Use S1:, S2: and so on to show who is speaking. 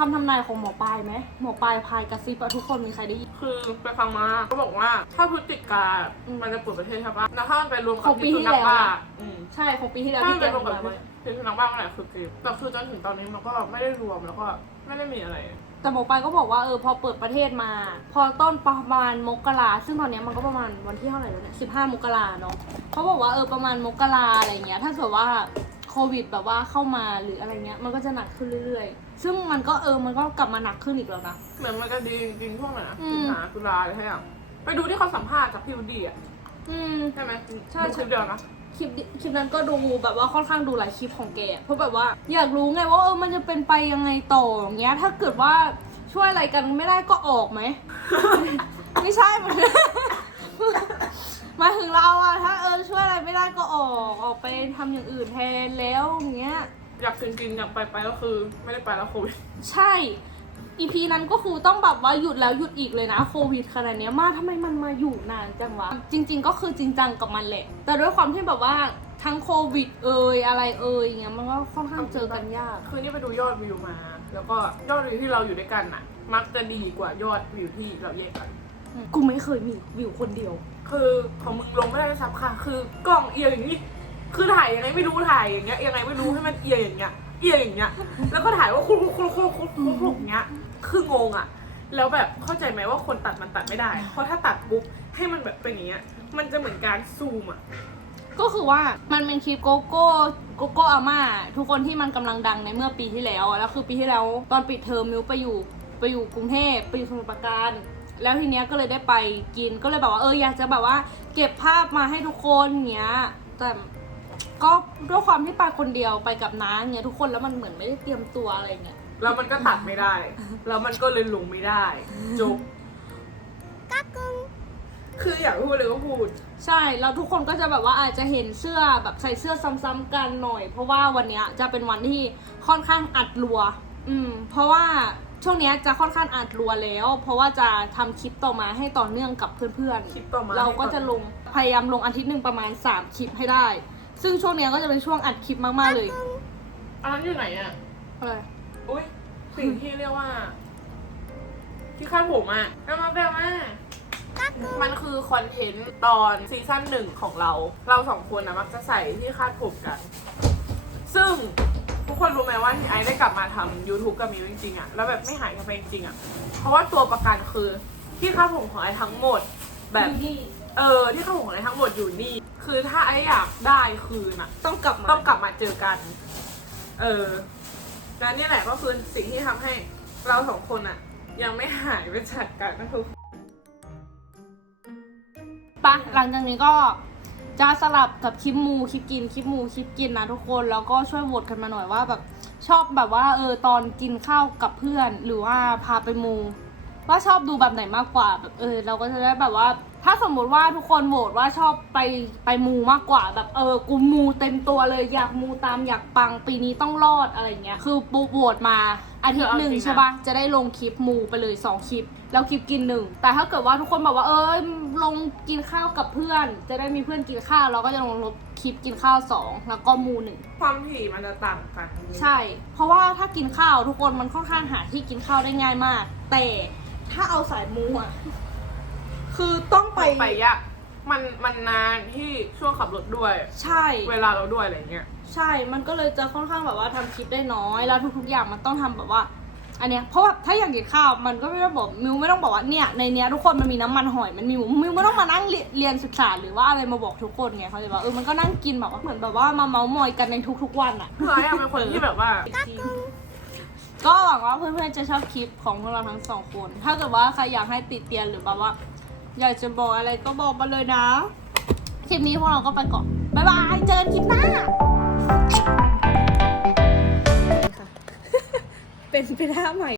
S1: คำทำนายของหมอปลายไหมหมอปลายพายกระซิบอะทุกคนมีใครได้ยิน
S2: คือไปฟังมาเขาบอกว่าถ้าพฤศจิกา
S1: อืม
S2: มันจะเปิดประเทศใช่ปะแล้วถ้ามันไปรวมกั
S1: ข
S2: บ
S1: องปี
S2: ที่สุ
S1: ที่
S2: นั
S1: แล้
S2: ก
S1: ว
S2: บ้า
S1: อะ
S2: อืม
S1: ใช่ของปีที่แล้ว
S2: ถ้า
S1: ที่
S2: มัน
S1: แก
S2: ไปรวม
S1: ทำ
S2: กับ
S1: มา
S2: ที่สุนักบ้าเมื่อไหร่คือเกมแต่คือจนถึงตอนนี้มันก็ไม่ได้รวมแล้วก็ไม่ได้มีอะไร
S1: แต่หมอปลายก็บอกว่าเออพอเปิดประเทศมา พอต้นประมาณมกราซึ่งตอนเนี้ยมันก็ประมาณวันที่เท่าไหร่แล้วเนี่ยสิบห้ามกราเนาะเขาบอกว่าเออประมาณมกราอะไรเงี้ย ถ้าเกิดว่าโควิดแบบว่าเข้ามาหรืออะไรเงี้ยมันก็จะหนักขึ้นเรื่อยๆ ซึ่งมันก็เออมันก็กลับมาหนักขึ้นอีกแล้วนะ
S2: เหมือนมันจะดีจริงๆช่วงไหนนะ
S1: อืม
S2: สิงหาตุลาเลยใช่ไหมไปดูที่เขาสัมภาษณ์กับพี่วูดดี้อะ
S1: อืม
S2: ใช่ไหม
S1: ใช่
S2: ดูคลิปเดียวนะ
S1: คลิปดิคลิปนั้นก็ดูแบบว่าค่อนข้างดูหลายคลิปของแกเพราะแบบว่าอยากรู้ไงว่าเออมันจะเป็นไปยังไงต่ออย่างเงี้ย ถ้าเกิดว่าช่วยอะไรกันไม่ได้ก็ออกไหม ไม่ใช่หมายถึงหมายถึงเราอะถ้าเออช่วยอะไรไม่ได้ก็ออกออกไปทำอย่างอื่นแทนแล้วอย่างเงี้ย
S2: อยากจริงๆอยากไปไปก็คือ ไม่ได้ไปแล้วโควิด
S1: ใช่ อีพีนั้นก็คือต้องแบบว่าหยุดแล้วหยุดอีกเลยนะโควิดขนาดเนี้ยมาทำไมมันมาอยู่นานจังวะ จริง ๆ ก็คือจริงจังกับมันแหละ แต่ด้วยความที่แบบว่าทั้งโควิดเอ่ยอะไรเอ่ยอย่างเงี้ยมันก็ค่อนข้างเจอกันยาก
S2: คือนี่ไปดูยอดวิวมา แล้วก็ยอดวิวที่เราอยู่ด้วยกันน่ะมักจะดีกว่ายอดวิวที่เราแยกกัน
S1: กูไม่เคยมีวิวคนเดียว
S2: คือของมึงลงไม่ได้ด้วยซ้ำค่ะคือกล้องเอียงอย่างนี้ คือถ่ายยังไงไม่รู้ถ่ายอย่างเงี้ยยังไงไม่รู้ให้มันเอียงอย่างเงี้ยเอียงอย่างเงี้ย แล้วก็ถ่ายว่าคุกคุกคุกคุกคุกคุกอย่างเงี้ย คืองงอะ แล้วแบบเข้าใจไหมว่าคนตัดมันตัดไม่ได้ เพราะถ้าตัดปุ๊บให้มันแบบเป็นอย่างเงี้ย มันจะเหมือนการซูมอะ
S1: ก็คือว่ามันเป็นคลิปโกโก้โกโก้อาม่าทุกคนที่มันกำลังดังในเมื่อปีที่แล้วอะแล้วคือปีที่แล้วตอนปิดเทอมมิวไปอยู่ไปอยู่กรุงเทพไปอยู่สมุทรปราการ แล้วทีเนี้ยก็เลยได้ไปกินก็เลยแบบว่าเอออยากจะแบบว่า เก็บภาพมาให้ทุกคนเงี้ยแต่ ก็ด้วยความที่ไปคนเดียวไปกับน้าเงี้ยทุกคนแล้วมันเหมือนไม่ได้เตรียมตัวอะไรเงี้ย
S2: แล้วมันก็ตัดไม่ได้ แล้วมันก็เลยลงไม่ได้จบคืออยากพูดเลยก็พูด
S1: ใช่แล้วทุกคนก็จะแบบว่าอาจจะเห็นเสื้อแบบใส่เสื้อซ้ำๆกันหน่อย เพราะว่าวันเนี้ยจะเป็นวันที่ค่อนข้างอัดรัว อืม เพราะว่าช่วงเนี้ยจะค่อนข้างอัดรัวแล้ว เพราะว่าจะทำคลิปต่อมาให้ต่อเนื่องกับเพื่อน
S2: คลิปต่อมา
S1: ๆ เราก็จะลงพยายามลงอาทิตย์หนึ่งประมาณ 3 คลิปให้ได้ ซึ่งช่วงเนี้ยก็จะเป็นช่วงอัดคลิปมากๆเลย
S2: อันนั้นอยู่ไหนอะ
S1: อะไร
S2: อุ้ยสิ่งที่เรียกว่า ที่คาดผมอะเอามาแบบมามันคือคอนเทนต์ตอนซีซั่นหนึ่งของเรา เราสองคนนะมักจะใส่ที่คาดผมกัน ซึ่งทุกคนรู้ไหมว่าที่ไอซ์ได้กลับมาทำ YouTube กับมิวจริงๆอะแล้วแบบไม่หายกันไปจริงๆอะเพราะว่าตัวประกันคือที่คาดผมของไอซ์ทั้งหมดแบบ
S1: นี่
S2: เออที่คาดผมของไอซ์ทั้งหมดอยู่นี่ คือถ้าไอซ์อยากได้คืนอะ
S1: ต้องกลับมา
S2: ต้องกลับมาเจอกัน เออและนี่แหละก็คือสิ่งที่ทำให้เราสองคนอะยังไม่หายไปจากกันนะทุก
S1: ปะหลังจากนี้ก็จะสลับกับคลิปมูคลิปกินคลิปมูคลิปกินนะทุกคนแล้วก็ช่วยโหวตกันมาหน่อยว่าแบบชอบแบบว่าเออตอนกินข้าวกับเพื่อนหรือว่าพาไปมู ว่าชอบดูแบบไหนมากกว่าแบบเออเราก็จะได้แบบว่า ถ้าสมมุติว่าทุกคนโหวตว่าชอบไปไปมูมากกว่าแบบเออกูมูเต็มตัวเลยอยากมูตามอยากปังปีนี้ต้องรอดอะไรเงี้ยคือปูโหวตมาอาทิตย์หนึ่งใช่ปะจะได้ลงคลิปมูไปเลยสองคลิป แล้วคลิปกินหนึ่งแต่ถ้าเกิดว่าทุกคนบอกว่าเออลงกินข้าวกับเพื่อน จะได้มีเพื่อนกินข้าวเราก็จะลงคลิปกินข้าวสองแล้วก็มูหนึ่ง
S2: ความถี่มันจะต่างกัน
S1: ใช่ เพราะว่าถ้ากินข้าวทุกคนมันค่อนข้างหาที่กินข้าวได้ง่ายมาก แต่ถ้าเอาสายมูอะ คือต้องไป
S2: ไปยะมันมันนานที่ช่วงขับรถด้วย
S1: ใช่
S2: เวลาเราด้วยอะไรเงี้ย
S1: ใช่ มันก็เลยจะค่อนข้างแบบว่าทำคลิปได้น้อย แล้วทุกๆอย่างมันต้องทำแบบว่า อันเนี้ย เพราะว่าถ้าอย่างกินข้าว มันก็ไม่ได้บอกมิวไม่ต้องบอกว่าเนี่ยในเนี้ยทุกคนมันมีน้ำมันหอย มันมีหมูมิวไม่ต้องมานั่งเรียนเรียนศึกษาหรือว่าอะไรมาบอกทุกคนไงเขาใจปะเออ มันก็นั่งกินแบบว่าเหมือนแบบว่ามาเมาส์มอยกันในทุกๆวันอะ
S2: คือไอ้อะเป็นคนที่แบบว่า
S1: ก็หวังว่าเพื่อนๆจะชอบคลิปของพวกเราทั้งสองคน ถ้าเกิดว่าใครอยากให้ติดเตียนหรือแบบว่า อยากจะบอกอะไรก็บอกมาเลยนะคลิปนี้พวกเราก็ไปก่อนบ๊ายบายเจอกันคลิปหน้าเป็นไปได้ไหม